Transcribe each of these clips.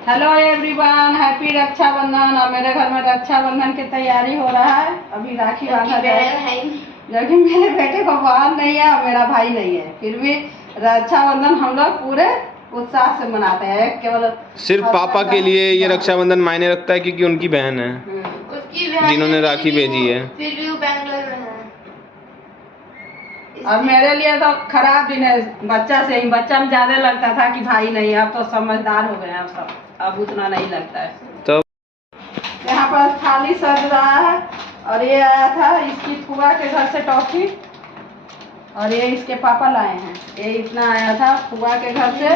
Hello everyone, happy Rakshabandhan. और मेरे घर में रक्षाबंधन की तैयारी हो रहा है। अभी राखी बांधा जाएगा, जबकि मेरे बेटे को बहन नहीं है और मेरा भाई नहीं है, फिर भी रक्षाबंधन हम लोग पूरे उत्साह से मनाते हैं। केवल सिर्फ पापा के लिए ये रक्षाबंधन मायने रखता है क्योंकि उनकी बहन है, जिन्होंने राखी भेजी है। फिर भी वो बैंगलोर में है। और मेरे लिए तो खराब दिन है। बच्चा में ज्यादा लगता था कि भाई नहीं, अब तो समझदार हो गए हैं सब, अब उतना नहीं लगता है। तो यहाँ पर थाली सज रहा है। और ये आया था इसकी फुआ के घर से टॉफी, और ये इसके पापा लाए हैं। ये इतना आया था फुआ के घर से,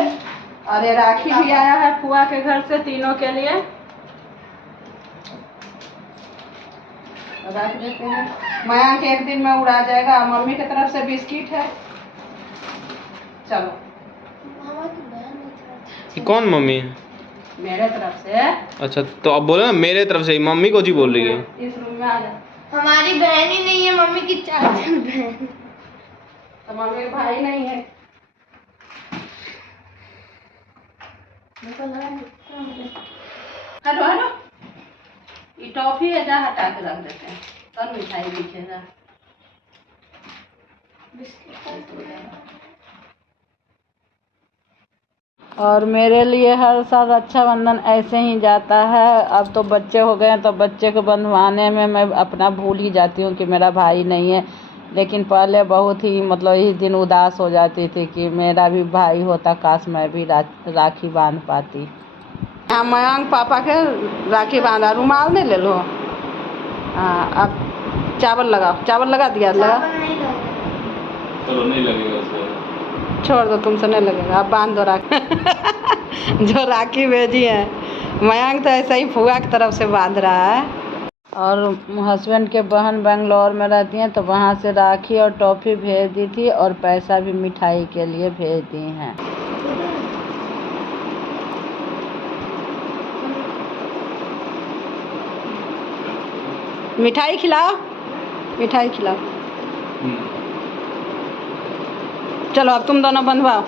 और ये राखी भी आया है फुआ के घर से, तीनों के लिए रख देते हैं। मयांक एक दिन में उड़ा जाएगा। मम्मी की तरफ से बिस्किट है। चलो, ये कौन मम्मी है? मेरे तरफ से। अच्छा, तो अब बोलो ना मेरे तरफ से। मम्मी को जी बोल रही है। इस रूम में आ जा। हमारी बहन ही नहीं है, मम्मी की चाचा बहन। तो मम्मी भाई नहीं है। हेलो हेलो, ये टॉफी है, जा हटा के रख देते हैं, तब मिठाई दिखेगा। और मेरे लिए हर साल रक्षाबंधन ऐसे ही जाता है। अब तो बच्चे हो गए हैं, तो बच्चे को बंधवाने में मैं अपना भूल ही जाती हूँ कि मेरा भाई नहीं है। लेकिन पहले बहुत ही इस दिन उदास हो जाती थी कि मेरा भी भाई होता, काश मैं भी राखी बांध पाती। हाँ, मयांक पापा के राखी बांधा। रुमाल नहीं ले लो। हाँ, अब चावल लगाओ। चावल लगा दिया? लगा। चलो, नहीं लगेगा उसको, छोड़ दो, तुमसे नहीं लगेगा। अब बांध दो राखी। जो राखी भेजी है मयांक तो ऐसे ही फुआ की तरफ से बांध रहा है। और हस्बैंड के बहन बेंगलोर में रहती हैं, तो वहाँ से राखी और टॉफ़ी भेज दी थी, और पैसा भी मिठाई के लिए भेज दी हैं। मिठाई खिलाओ, मिठाई खिलाओ। चलो, अब तुम दोनों बंधवाओ।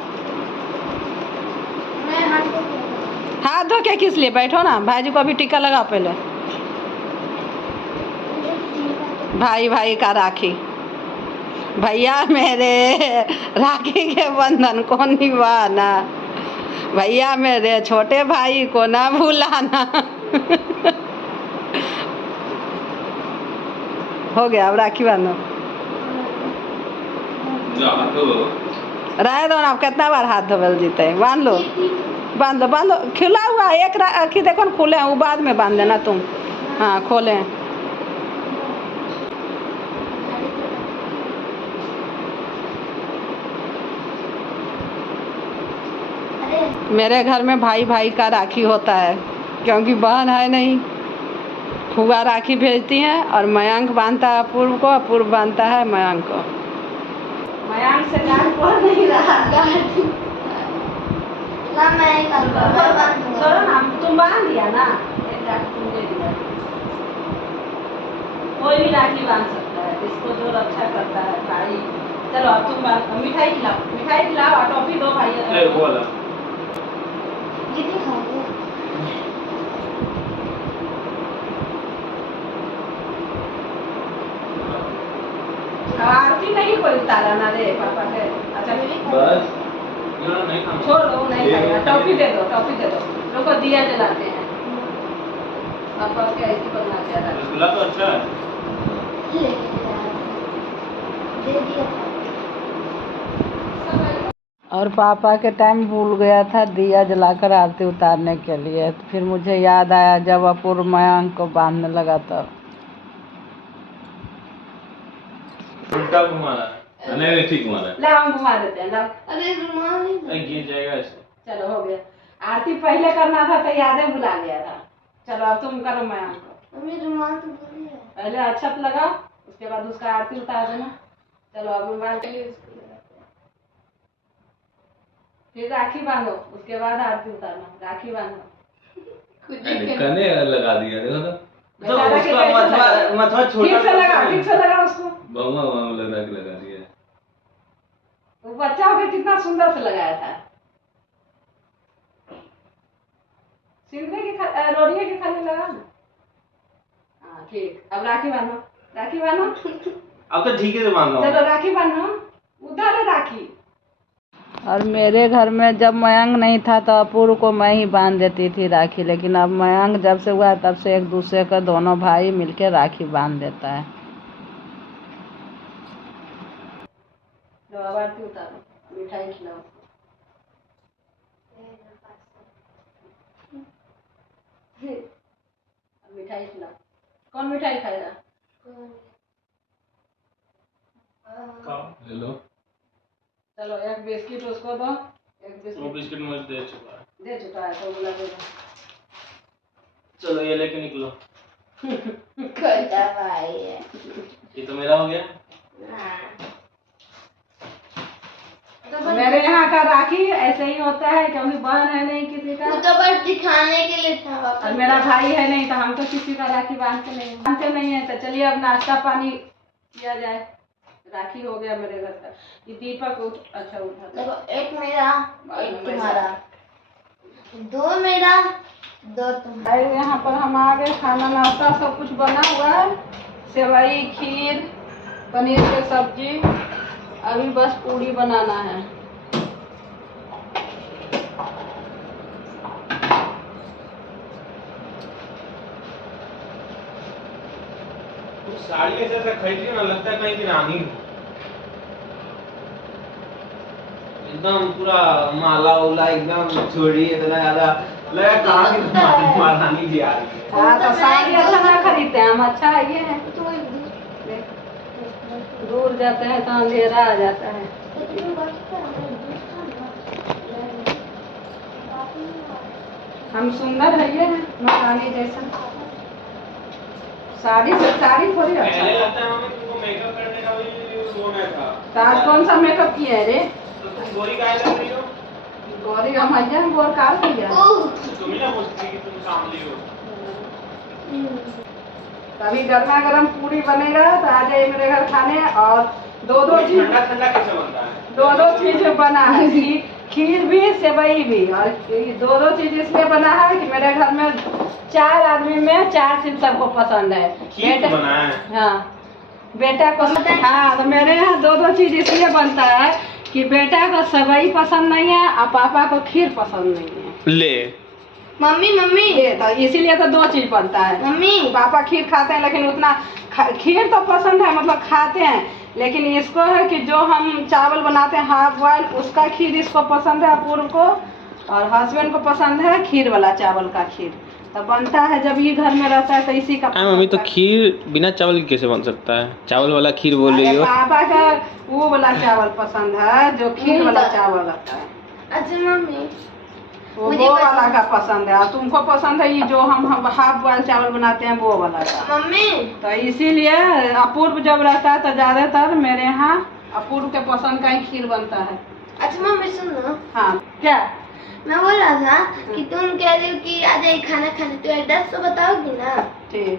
हाथ धो के किस लिए? बैठो ना, भाई को अभी टीका लगाओ पहले। भाई भाई का राखी। भैया मेरे राखी के बंधन को निभाना, भैया मेरे छोटे भाई को ना भुलाना। हो गया, अब राखी बांधो। रह दो ना, अब कितना बार हाथ धोबल जीते। बांध लो, बांध लो, बांध लो। खुला हुआ एक राखी देखो ना, खुले हैं, वो बाद में बांध देना तुम। हाँ, खोले हैं। मेरे घर में भाई भाई का राखी होता है, क्योंकि बहन है नहीं। फुआ राखी भेजती हैं, और मयांक बांधता है अपूर्व को, अपूर्व बांधता है मयांक को। मयांक से गांठ पड़ नहीं रहा। छोड़ो ना, तुम बांध दिया ना, एक राखी तुम दे दिया। कोई भी राखी बांध सकता है, इसको जो रक्षा करता है भाई। चलो, अब तुम बांध। मिठाई खिलाओ, मिठाई खिलाओ, और टॉफी दो भाई। आरती नहीं कोई उतारा ना रे पापा के। अच्छा, बस छोड़ो, नहीं खाएगा। टॉफी दे दो, टॉफी दे दो। लोग दिया जलाते हैं। पापा के ऐसी बनना चाहता है। रसगुल्ला तो अच्छा है। और पापा के टाइम भूल गया था दिया जलाकर आरती उतारने के लिए। तो फिर मुझे याद आया जब अपूर्व मयांक को बांधने लगा तब। उल्टा घुमाना है। नहीं, ठीक घुमाना है। ला, हम घुमा देते हैं। ला। अरे रुमाल नहीं गिर जाएगा ऐसे। चलो, हो गया। आरती पहले करना था तो यादें भुला गया था। चलो, अब तुम करो मयांक को। अभी रुमाल तो बोली है। पहले अक्षत लगाओ, उसके बाद उसका आरती उतार देना। चलो, अब रुमाल के लिए फिर राखी बांधो, उसके बाद आरती उतारना। राखी बांधो। कने लगा दिया, देखो तो। उसका मथवा छोटा, ठीक से लगा, ठीक से लगा उसको। बहुआ लगा दिया। वो बच्चा होकर कितना सुंदर से लगाया था। सिंदूर की रोड़िए की खाली लगा ना। हाँ ठीक, अब राखी बांधो, राखी बांधो। अब तो ठीक है मान रहा हूँ। चलो राखी बांधो, उधर है राखी। और मेरे घर में जब मयंक नहीं था तो अपूर्व को मैं ही बांध देती थी राखी, लेकिन अब मयंक जब से हुआ तब से एक दूसरे का दोनों भाई मिलकर राखी बांध देता है। लो अब आरती उतारो, मिठाई खिलाओ। मिठाई खिलाओ। कौन मिठाई खाएगा? ले लो। चलो एक बिस्किट उसको दो, एक वो बिस्किट मुझे दे चुका है तो बोला दे दो। चलो ये लेके निकलो। छोटा भाई है। ये तो मेरा हो गया। तो मेरे यहाँ का राखी ऐसे ही होता है क्योंकि बहन है नहीं किसी का, वो तो बस दिखाने के लिए था। और मेरा भाई है नहीं तो हम तो किसी का राखी बांधते नहीं है। तो चलिए अब नाश्ता पानी किया जाए। राखी हो गया मेरे घर का। ये दीपक अच्छा उठा दो। देखो एक मेरा, एक तुम्हारा, दो मेरा, दो तुम्हारा। यहाँ पर हम आ गए, खाना नाश्ता सब कुछ बना हुआ है, सेवई, खीर, पनीर की सब्जी, अभी बस पूड़ी बनाना है। साड़ी ऐसे खरीद ना, लगता है कहीं की रानी एकदम पूरा माला उला एकदम छोड़ी इतना ज्यादा लगा कहाँ की महारानी जी आ रही है। हाँ तो साड़ी अच्छा ना खरीदते हैं हम, अच्छा ये है दूर जाते हैं तो अंधेरा आ जाता है। हम सुंदर है ये महारानी जैसा। साड़ी से साड़ी थोड़ी अच्छा पहले लगता है मम्मी तुमको मेकअप करने का भी वो नहीं था। तो आज कौन सा मेकअप किया है रे? तो तुम गोरी गाय लग रही हो। गौरी हम अय्या गोर कार किया। तुम ही ना पूछती कि तुम सांवली हो। अभी गर्मा गर्म पूरी बनेगा तो आ जाइए मेरे घर खाने। और दो चीज ठंडा ठंडा कैसे बनता है? दो चीज बना है, खीर भी सेवई भी। और दो चीज इसलिए बना है कि मेरे घर में 4 आदमी में 4 चीज सबको पसंद है। खीर बना है। हाँ बेटा को, हाँ तो मेरे यहाँ दो चीज इसलिए बनता है कि बेटा को सेवई पसंद नहीं है और पापा को खीर पसंद नहीं है। ले मम्मी मम्मी ये तो इसीलिए तो 2 चीज बनता है। मम्मी पापा खीर खाते हैं लेकिन उतना खीर तो पसंद है, मतलब खाते हैं, लेकिन इसको है कि जो हम चावल बनाते हैं हाफ बॉयल उसका खीर इसको पसंद है अपूर्व को, और हस्बैंड को पसंद है खीर वाला चावल का खीर। तो बनता है जब ये घर में रहता है तो इसी का। मम्मी तो खीर बिना चावल की कैसे बन सकता है? चावल वाला खीर बोल रही हो। पापा का वो वाला चावल पसंद है जो खीर वाला चावल रहता है। अच्छा मम्मी वो वाला का पसंद है, और तुमको पसंद है ये जो हम हाफ बॉयल चावल बनाते हैं वो वाला का। मम्मी तो इसीलिए अपूर्व जब रहता है तो ज्यादातर मेरे यहाँ अपूर्व के पसंद का ही खीर बनता है। अच्छा मम्मी सुनो। हाँ क्या? मैं बोल रहा था कि तुम कह रहे हो कि आ जाए खाना खाने, तो एड्रेस तो बताओगी ना? ठीक।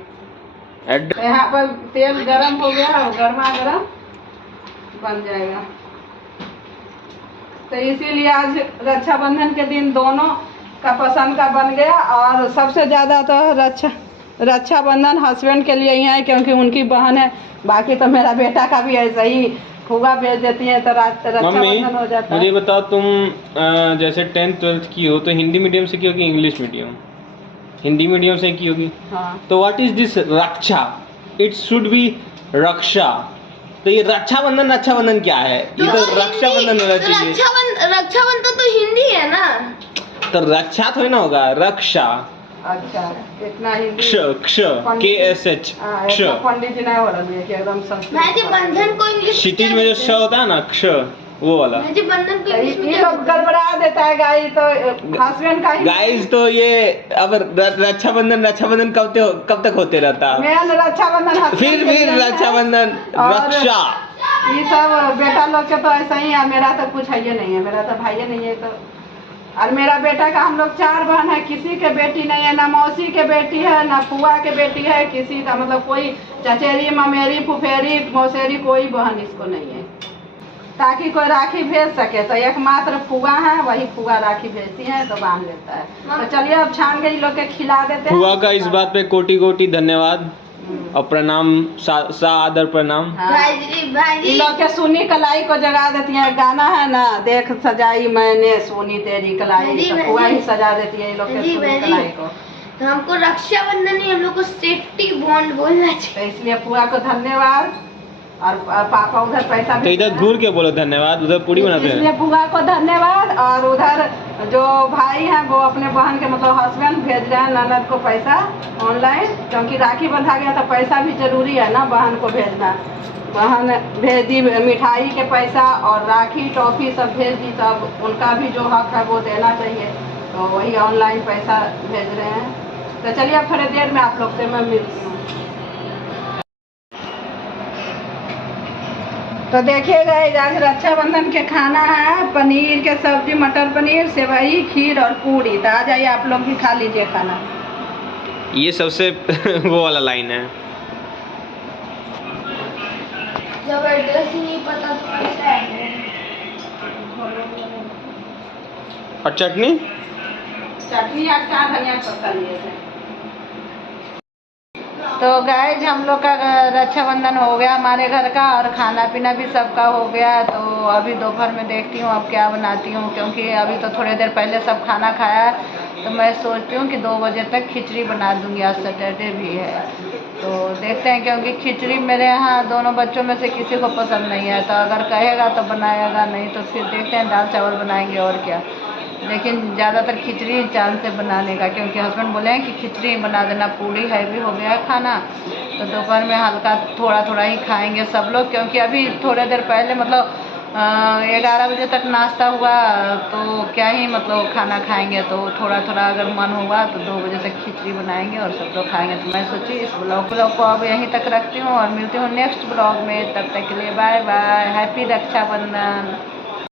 यहाँ पर तेल गरम हो गया और गर्मा गरम बन जाएगा। तो इसीलिए आज रक्षाबंधन के दिन दोनों का पसंद का बन गया। और सबसे ज़्यादा तो रक्षाबंधन हस्बैंड के लिए ही है क्योंकि उनकी बहन है। बाकी तो मेरा बेटा का भी ऐसा ही फुगा भेज देती है तो रक्षाबंधन हो जाता है। मुझे बताओ तुम जैसे 10th 12th की हो तो हिंदी मीडियम से की होगी इंग्लिश मीडियम? हिंदी मीडियम से की होगी। हाँ। तो what is this Raksha? It should be Raksha. तो ये रक्षाबंधन क्या है? ये तो रक्षाबंधन होना चाहिए। रक्षाबंधन तो हिंदी है ना। तो रक्षा थोड़ी ना होगा, रक्षा। अच्छा इतना ही क्ष क्ष KSH क्ष। पंडित जी नहीं हो रहा है कि एकदम संस्कृत। भाई जी बंधन को इंग्लिश क्षितिज में जो श होता है ना, क्ष, वो वाला। भाई जी बंधन को इंग्लिश में ये लोग गड़बड़ा देता है गाइस, तो हस्बैंड का ही गाइस तो ये अब रक्षाबंधन कब तक होते रहता? मेन रक्षाबंधन फिर रक्षाबंधन रक्षा। ये सब बेटा लोग के तो ऐसा ही है। मेरा तो कुछ है नहीं है, मेरा तो भाई नहीं है। तो और मेरा बेटा का हम लोग 4 बहन है, किसी के बेटी नहीं है, ना मौसी के बेटी है ना फुआ के बेटी है, किसी का मतलब कोई चचेरी ममेरी फुफेरी मौसेरी कोई बहन इसको नहीं है। ताकि कोई राखी भेज सके। तो एकमात्र फुआ है, वही फुआ राखी भेजती है तो बांध लेता है। तो चलिए अब छान के इन लोग के खिला देते हैं। फुआ का इस बात पे कोटि कोटि धन्यवाद और प्रणाम, सा आदर प्रणाम। हाँ। भाईजी इन लोग के सुनी कलाई को जगा देती है। गाना है ना, देख सजाई मैंने सोनी तेरी कलाई, तो फुआ ही सजा देती है इन लोग के सुनी कलाई को। तो हमको रक्षाबंधन नहीं, हम लोग को सेफ्टी बॉन्ड बोलना चाहिए। तो इसलिए फुआ को धन्यवाद। और पापा उधर पैसा तो इधर घूर के बोलो धन्यवाद, उधर पूरी बनाते इसलिए हैं। फुआ को धन्यवाद। और उधर जो भाई हैं वो अपने बहन के मतलब हस्बैंड भेज रहे हैं ननद को पैसा ऑनलाइन, क्योंकि राखी बंधा गया तो पैसा भी जरूरी है ना बहन को भेजना। बहन भेज दी मिठाई के पैसा और राखी टॉफी सब भेज दी, तब उनका भी जो हक है वो देना चाहिए। तो वही ऑनलाइन पैसा भेज रहे हैं। तो चलिए अब थोड़ी देर में आप लोग से मैं मिलती हूँ। तो देखिएगा आज रक्षाबंधन के खाना है पनीर के सब्जी, मटर पनीर, सेवई, खीर और पूरी। तो आ जाइए आप लोग भी खा लीजिए खाना। ये सबसे वो वाला लाइन है। जब एड्रेस ही नहीं पता तो कैसे आएंगे? और चटनी चटनी आज क्या धनिया पत्ता लिए थे। तो गाइज हम लोग का रक्षाबंधन हो गया हमारे घर का और खाना पीना भी सबका हो गया। तो अभी दोपहर में देखती हूँ अब क्या बनाती हूँ, क्योंकि अभी तो थोड़ी देर पहले सब खाना खाया। तो मैं सोचती हूँ कि 2 बजे तक खिचड़ी बना दूँगी, आज सैटरडे भी है। तो देखते हैं, क्योंकि खिचड़ी मेरे यहाँ दोनों बच्चों में से किसी को पसंद नहीं है। तो अगर कहेगा तो बनाएगा, नहीं तो फिर देखते हैं दाल चावल बनाएंगे और क्या। लेकिन ज़्यादातर खिचड़ी चांद से बनाने का, क्योंकि हस्बैंड बोले हैं कि खिचड़ी बना देना, पूरी हैवी हो गया है खाना। तो दोपहर में हल्का थोड़ा थोड़ा ही खाएंगे सब लोग, क्योंकि अभी थोड़ी देर पहले मतलब 11 बजे तक नाश्ता हुआ। तो क्या ही मतलब खाना खाएंगे। तो थोड़ा थोड़ा अगर मन होगा तो 2 बजे तक खिचड़ी बनाएंगे और सब लोग खाएंगे। तो मैं सोची इस ब्लॉग को अब यहीं तक रखती हूँ और मिलती हूँ नेक्स्ट ब्लॉग में। तब तक के लिए बाय बाय, हैप्पी रक्षाबंधन।